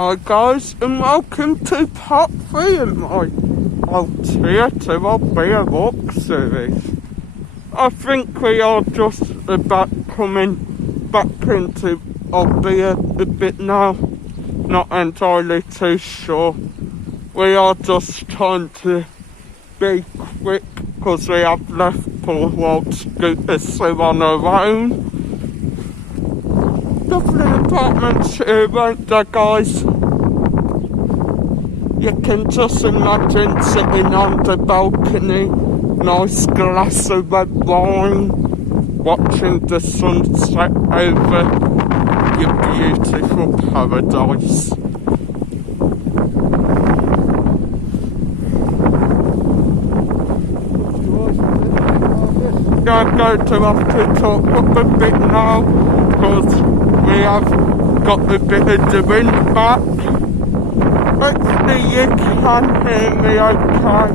Hi guys, and welcome to part 3 of my altea to albir walk series. I think we are just about coming back into albir a bit now. Not entirely too sure. We are just trying to be quick because we have left poor old Scooter Sue on her own. Lovely apartments here, ain't there, guys? You can just imagine sitting on the balcony, nice glass of red wine, watching the sunset over your beautiful paradise. I'm going to have to talk up a bit now because we have got a bit of the wind back. Hopefully you can hear me okay.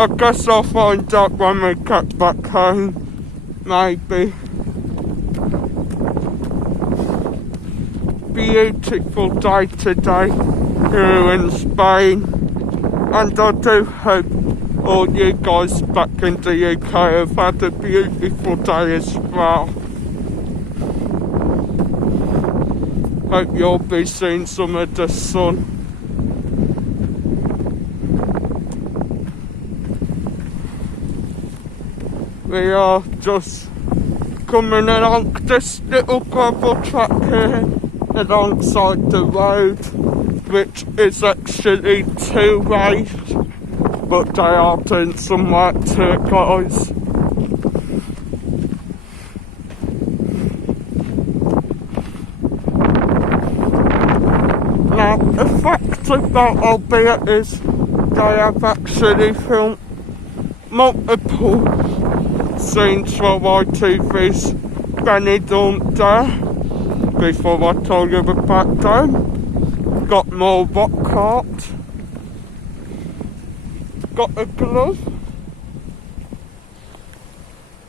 I guess I'll find out when we get back home, maybe. Beautiful day today here in Spain, and I do hope all you guys back in the UK have had a beautiful day as well. Hope you'll be seeing some of the sun. We are just coming along this little gravel track here alongside the road, which is actually 2 ways. But they are doing some work to it, guys. Now, the fact about albir is they have actually filmed multiple scenes for YTV's Benidorm there before I told you about them. Got more rock art. Got a glove,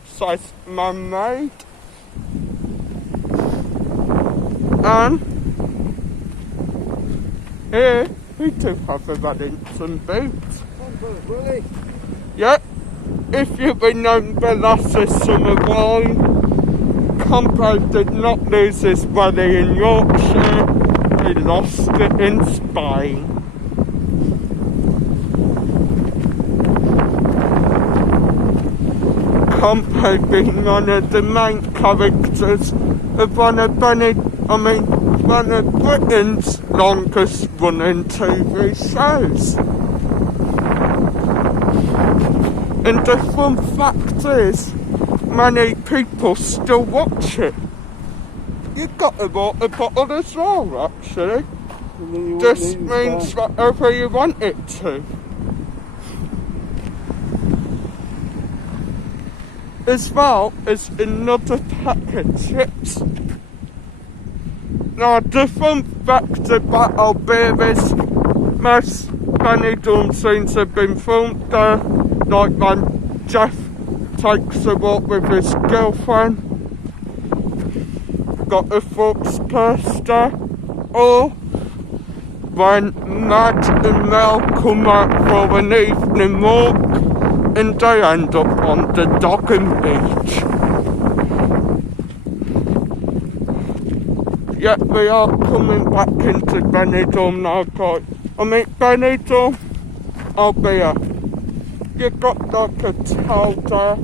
size man-made, and here we do have a Wellington boot. Really? Yeah, if you remember last summer wine, Combo did not lose his welly in Yorkshire, he lost it in Spain. Combo being one of the main characters of one of Britain's longest running TV shows. And the fun fact is, many people still watch it. You've got a water bottle as well, actually. This means whatever you want it to. As well as another pack of chips. Now, the fun fact about albir is most Benidorm scenes have been filmed there, like when Jeff takes a walk with his girlfriend, got a foot's purse there, or when Matt and Mel come out for an evening walk and they end up on the Dogging Beach. Yet we are coming back into Benidorm now, guys. Benidorm, albir. You got like a towel there,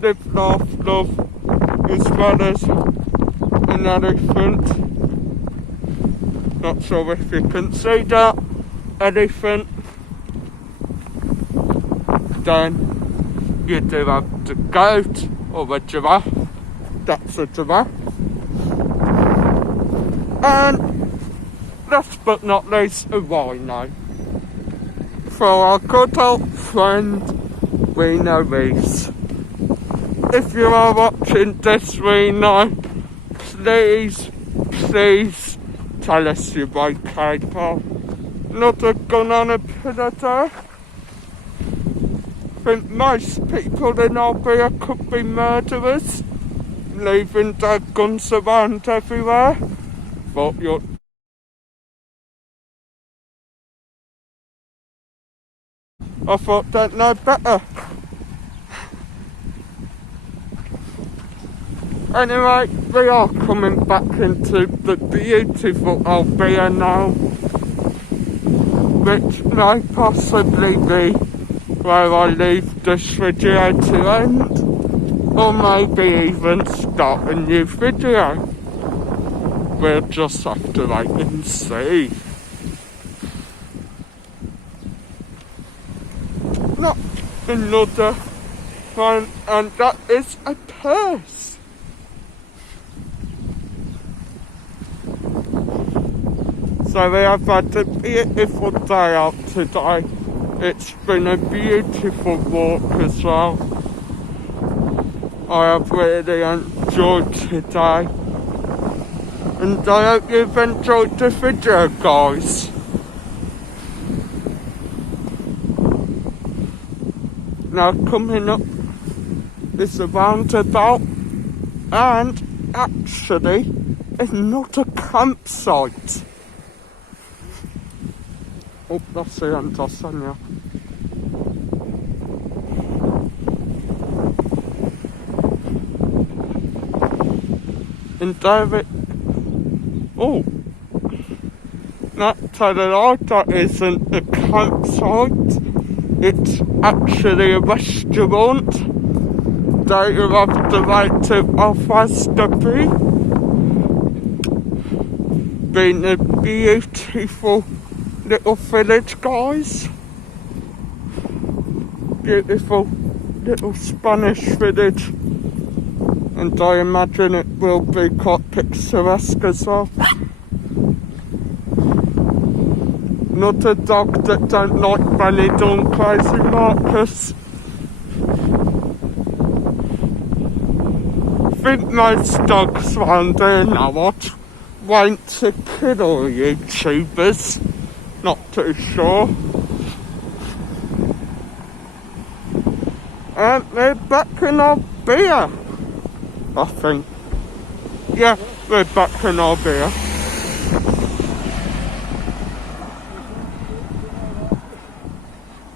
live, laugh, love, as well as an elephant. Not sure if you can see that elephant. Then you do have the goat or a giraffe. That's a giraffe. And last but not least, a rhino. For our good old friend Reno Reese. If you are watching this, Reno, please tell us you're okay, pal. Not a gun on a pillow there. I think most people in albir could be murderers, leaving their guns around everywhere. thought they'd know better. Anyway, we are coming back into the beautiful albir now, which may possibly be where I leave this video to end, or maybe even start a new video. We'll just have to wait and see. Not another one, and that is a purse. So we have had a beautiful day out today. It's been a beautiful walk as well. I have really enjoyed today. And I hope you've enjoyed the video, guys. Now coming up is a roundabout and actually another campsite. Oh, that's the end of Sonia. And David, oh, not tell a lie, that isn't a campsite. It's actually a restaurant. They have the right to offer the being a beautiful little village, guys. Beautiful little Spanish village, and I imagine it will be quite picturesque as well. Not a dog that don't like Benidorm, crazy Marcus. I think most dogs round here now are trained to kill all YouTubers. Not too sure. And we're back in albir, I think. Yeah, we're back in albir.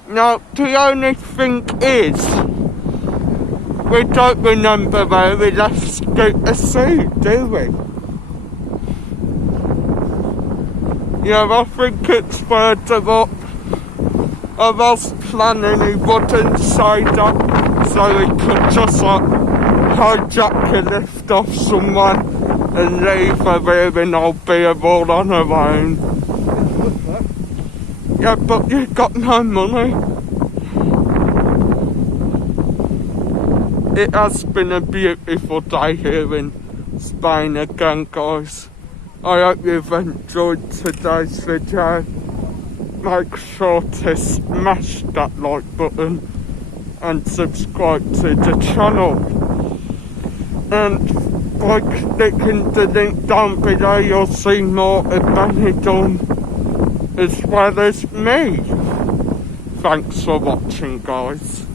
Now, the only thing is, we don't remember where we left Scooter Sue, do we? Yeah, I think it's further up. I was planning he wouldn't say that, so we could just hijack a lift off someone and leave her here in albir all on her own. Yeah, but you got no money. It has been a beautiful day here in Spain again, guys. I hope you've enjoyed today's video. Make sure to smash that like button and subscribe to the channel. And by clicking the link down below, you'll see more of Benidorm as well as me. Thanks for watching, guys.